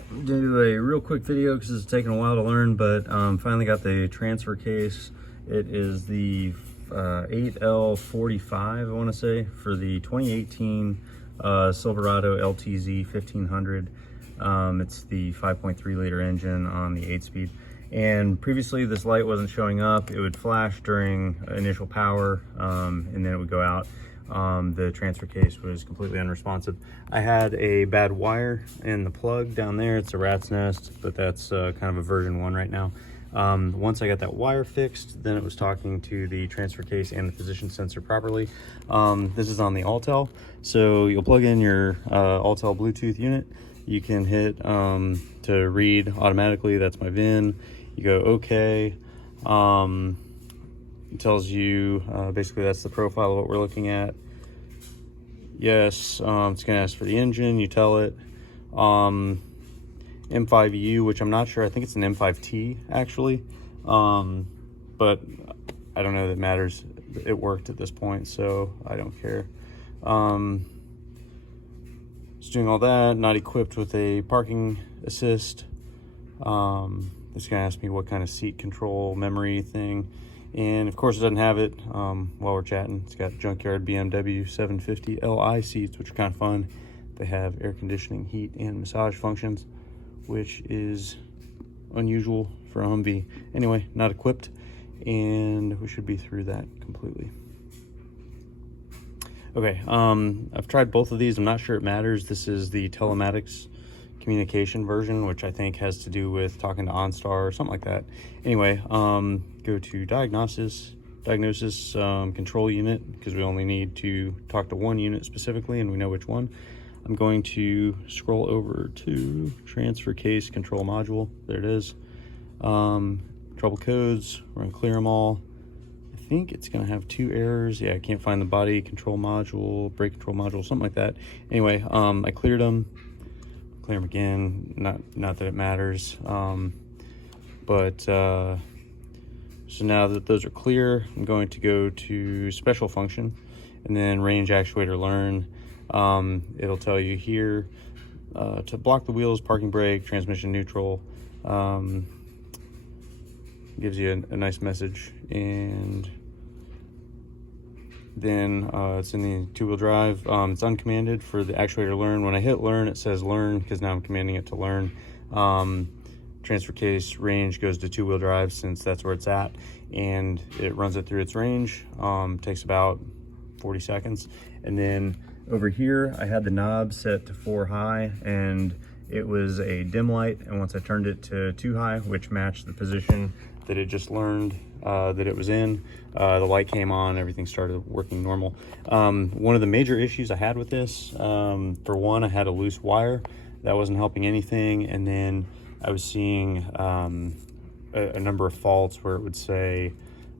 Do a real quick video because it's taken a while to learn, but finally got the transfer case. It is the 8L45, I want to say, for the 2018 Silverado LTZ 1500. It's the 5.3 liter engine on the 8-speed. And previously this light wasn't showing up. It would flash during initial power, and then it would go out. The transfer case was completely unresponsive. I had a bad wire in the plug down there. It's a rat's nest, but that's kind of a version 1 right now. Once I got that wire fixed, then it was talking to the transfer case and the position sensor properly. This is on the Aultel. So you'll plug in your Aultel Bluetooth unit. You can hit to read automatically. That's my VIN. You go OK. It tells you basically that's the profile of what we're looking at. Yes, it's going to ask for the engine. You tell it. M5U, which I'm not sure. I think it's an M5T actually, but I don't know that matters. It worked at this point, so I don't care. It's doing all that. Not equipped with a parking assist. It's going to ask me what kind of seat control memory thing. And of course it doesn't have it while we're chatting. It's got junkyard BMW 750 Li seats, which are kind of fun. They have air conditioning, heat, and massage functions, which is unusual for a Humvee. Anyway, not equipped, and we should be through that completely. Okay, I've tried both of these. I'm not sure it matters. This is the telematics communication version, which I think has to do with talking to OnStar or something like that. Anyway, go to diagnosis control unit, because we only need to talk to one unit specifically and we know which one. I'm going to scroll over to transfer case control module. There it is. Trouble codes, we're gonna clear them all. I think it's gonna have 2 errors. Yeah, I can't find the body control module, brake control module, something like that. Anyway, I cleared them. Clear them again, not that it matters. So now that those are clear, I'm going to go to special function and then range actuator learn. It'll tell you here to block the wheels, parking brake, transmission neutral. Gives you a nice message, and then it's in the 2-wheel drive. It's uncommanded for the actuator learn. When I hit learn, it says learn because now I'm commanding it to learn. Transfer case range goes to 2-wheel drive since that's where it's at, and it runs it through its range. Takes about 40 seconds. And then over here I had the knob set to 4 high, and it was a dim light, and once I turned it to 2 high, which matched the position that it just learned that it was in, the light came on, everything started working normal. One of the major issues I had with this, for one, I had a loose wire that wasn't helping anything, and then I was seeing a number of faults where it would say,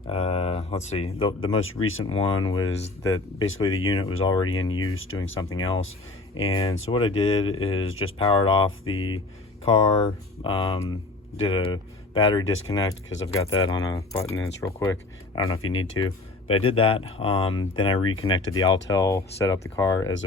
let's see, the most recent one was that basically the unit was already in use doing something else. And so what I did is just powered off the car, did a battery disconnect because I've got that on a button and it's real quick. I don't know if you need to, but I did that. Then I reconnected the Aultel, set up the car as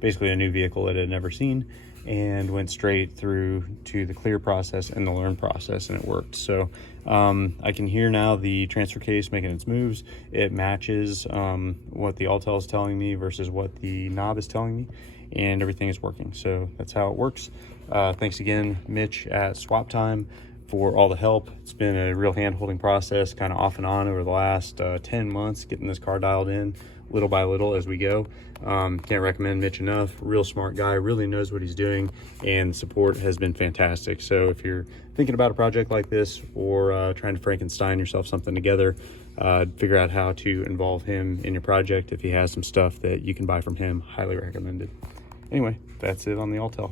basically a new vehicle it had never seen, and went straight through to the clear process and the learn process, and it worked. So I can hear now the transfer case making its moves. It matches what the Aultel is telling me versus what the knob is telling me, and everything is working. So that's how it works. Thanks again, Mitch at Swaptime, for all the help. It's been a real hand-holding process, kind of off and on over the last 10 months, getting this car dialed in little by little as we go. Can't recommend Mitch enough. Real smart guy, really knows what he's doing, and support has been fantastic. So if you're thinking about a project like this, or trying to Frankenstein yourself something together, figure out how to involve him in your project. If he has some stuff that you can buy from him, highly recommended. Anyway, that's it on the Aultel.